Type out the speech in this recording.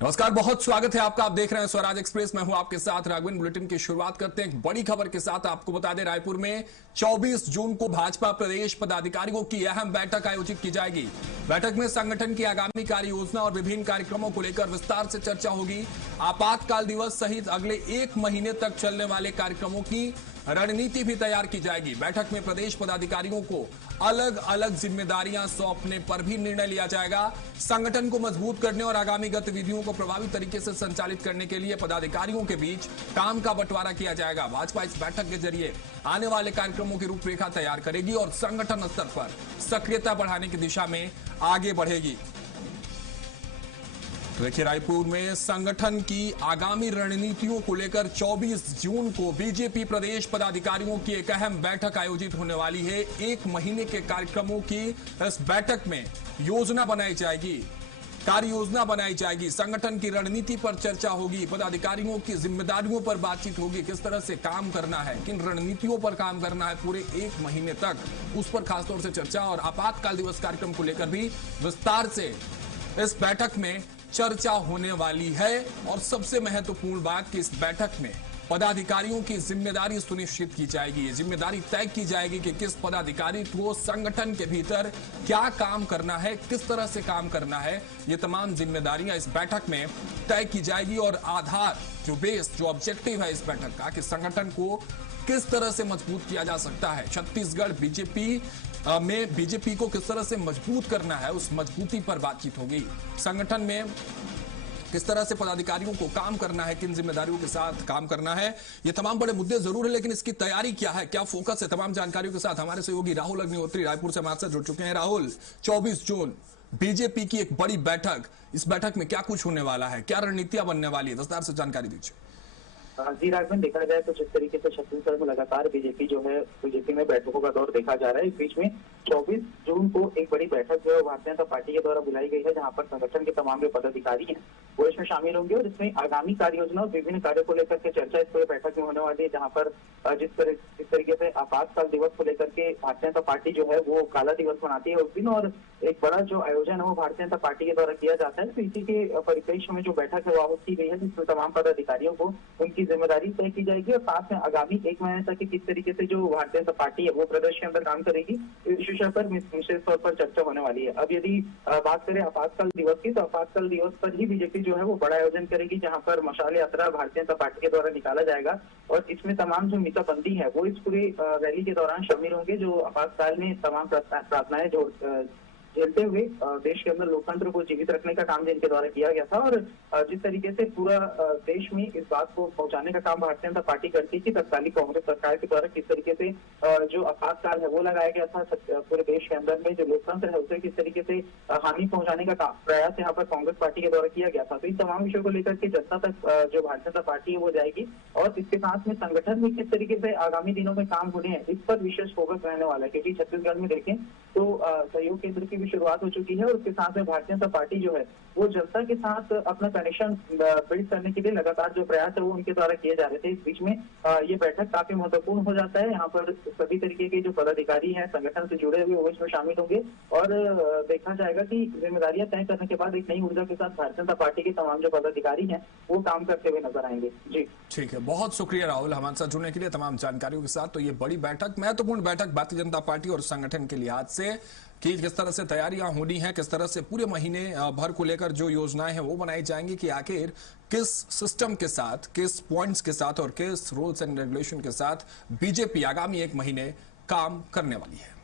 नमस्कार, बहुत स्वागत है आपका। आप देख रहे हैं स्वराज एक्सप्रेस। मैं हूं आपके साथ राघवेंद्र। बुलेटिन की शुरुआत करते हैं एक बड़ी खबर के साथ। आपको बता दें, रायपुर में 24 जून को भाजपा प्रदेश पदाधिकारियों की अहम बैठक आयोजित की जाएगी। बैठक में संगठन की आगामी कार्य योजना और विभिन्न कार्यक्रमों को लेकर विस्तार से चर्चा होगी। आपातकाल दिवस सहित अगले 1 महीने तक चलने वाले कार्यक्रमों की रणनीति भी तैयार की जाएगी। बैठक में प्रदेश पदाधिकारियों को अलग अलग जिम्मेदारियां सौंपने पर भी निर्णय लिया जाएगा। संगठन को मजबूत करने और आगामी गतिविधियों को प्रभावी तरीके से संचालित करने के लिए पदाधिकारियों के बीच काम का बंटवारा किया जाएगा। भाजपा इस बैठक के जरिए आने वाले कार्यक्रमों की रूपरेखा तैयार करेगी और संगठन स्तर पर सक्रियता बढ़ाने की दिशा में आगे बढ़ेगी। देखिए, रायपुर में संगठन की आगामी रणनीतियों को लेकर 24 जून को बीजेपी प्रदेश पदाधिकारियों की एक अहम बैठक आयोजित होने वाली है। 1 महीने के कार्यक्रमों की इस बैठक में योजना बनाई जाएगी, कार्य योजना बनाई जाएगी, संगठन की रणनीति पर चर्चा होगी, पदाधिकारियों की जिम्मेदारियों पर बातचीत होगी, किस तरह से काम करना है, किन रणनीतियों पर काम करना है पूरे 1 महीने तक, उस पर खासतौर से चर्चा। और आपातकाल दिवस कार्यक्रम को लेकर भी विस्तार से इस बैठक में चर्चा होने वाली है। और सबसे महत्वपूर्ण बात कि इस बैठक में पदाधिकारियों की जिम्मेदारी सुनिश्चित की जाएगी। जिम्मेदारी तय की जाएगी कि किस पदाधिकारी को संगठन के भीतर क्या काम करना है, किस तरह से काम करना है। ये तमाम जिम्मेदारियां इस बैठक में तय की जाएगी। और आधार, जो बेस, जो ऑब्जेक्टिव है इस बैठक का, कि संगठन को किस तरह से मजबूत किया जा सकता है, छत्तीसगढ़ बीजेपी को किस तरह से मजबूत करना है, उस मजबूती पर बातचीत होगी। संगठन में किस तरह से पदाधिकारियों को काम करना है, किन जिम्मेदारियों के साथ काम करना है, ये तमाम बड़े मुद्दे जरूर है, लेकिन इसकी तैयारी क्या है, क्या फोकस है, तमाम जानकारियों के साथ हमारे सहयोगी राहुल अग्निहोत्री रायपुर से हमारे साथ जुड़ चुके हैं। राहुल, 24 जून बीजेपी की एक बड़ी बैठक, इस बैठक में क्या कुछ होने वाला है, क्या रणनीतियां बनने वाली है, विस्तार से जानकारी दीजिए। जी राघवेंद्र, देखा जाए तो जिस तरीके से छत्तीसगढ़ में लगातार बीजेपी में बैठकों का दौर देखा जा रहा है, इस बीच में 24 जून को एक बड़ी बैठक जो है भारतीय जनता पार्टी के द्वारा बुलाई गई है, जहां पर संगठन के तमाम जो पदाधिकारी हैं वो इसमें शामिल होंगे। और इसमें आगामी कार्य योजना और विभिन्न कार्यों को लेकर के चर्चा इस पूरे बैठक में होने वाली है, जहाँ पर जिस तरीके से आपातकाल दिवस को लेकर के भारतीय जनता पार्टी जो है वो काला दिवस मनाती है उस दिन, और एक बड़ा जो आयोजन है वो भारतीय जनता पार्टी के द्वारा किया जाता है। तो इसी के परिप्रेक्ष्य में जो बैठक है वो आहूत की गई है, जिसमें तमाम पदाधिकारियों को उनकी जिम्मेदारी तय की जाएगी और साथ में आगामी 1 महीने तक किस तरीके से जो भारतीय जनता पार्टी है वो प्रदेश के अंदर काम करेगी, इस विषय पर विशेष तौर पर चर्चा होने वाली है। अब यदि बात करें आपातकाल दिवस की, तो आपातकाल दिवस पर ही बीजेपी जो है वो बड़ा आयोजन करेगी, जहां पर मशाल यात्रा भारतीय जनता पार्टी के द्वारा निकाला जाएगा। और इसमें तमाम जो मीसाबंदी है वो इस पूरे रैली के दौरान शामिल होंगे, जो आपातकाल में तमाम प्रार्थनाएं जो झेलते हुए देश के अंदर लोकतंत्र को जीवित रखने का काम जिनके द्वारा किया गया था। और जिस तरीके से पूरा देश में इस बात को पहुंचाने का काम भारतीय जनता पार्टी करती थी, तत्कालीन कांग्रेस सरकार के द्वारा किस तरीके से जो आपातकाल है वो लगाया गया था, पूरे देश के अंदर में जो लोकतंत्र है उसे किस तरीके से हानि पहुंचाने का प्रयास यहाँ पर कांग्रेस पार्टी के द्वारा किया गया था। तो इन तमाम विषयों को लेकर के जनता तक जो भारतीय जनता पार्टी है वो जाएगी। और इसके साथ में संगठन में किस तरीके से आगामी दिनों में काम होने हैं, इस पर विशेष फोकस रहने वाला है, क्योंकि छत्तीसगढ़ में देखें तो सहयोग केंद्र की शुरुआत हो चुकी है। और उसके साथ में भारतीय जनता पार्टी जो है वो जनता के साथ अपना कनेक्शन बिल्ड करने के लिए लगातार जो प्रयास है वो उनके द्वारा किए जा रहे थे। इस बीच में ये बैठक काफी महत्वपूर्ण हो जाता है। यहाँ पर सभी तरीके के जो पदाधिकारी हैं संगठन से जुड़े हुए वो इसमें शामिल होंगे और देखा जाएगा कि जिम्मेदारियां तय करने के बाद एक नई ऊर्जा के साथ भारतीय जनता पार्टी के तमाम जो पदाधिकारी हैं वो काम करते हुए नजर आएंगे। जी ठीक है, बहुत शुक्रिया राहुल हमारे साथ जुड़ने के लिए तमाम जानकारियों के साथ। तो ये बड़ी बैठक, महत्वपूर्ण बैठक भारतीय जनता पार्टी और संगठन के लिहाज से, कि किस तरह से तैयारियां होनी है, किस तरह से पूरे महीने भर को लेकर जो योजनाएं हैं वो बनाई जाएंगी, कि आखिर किस सिस्टम के साथ, किस पॉइंट्स के साथ और किस रूल्स एंड रेगुलेशन के साथ बीजेपी आगामी 1 महीने काम करने वाली है।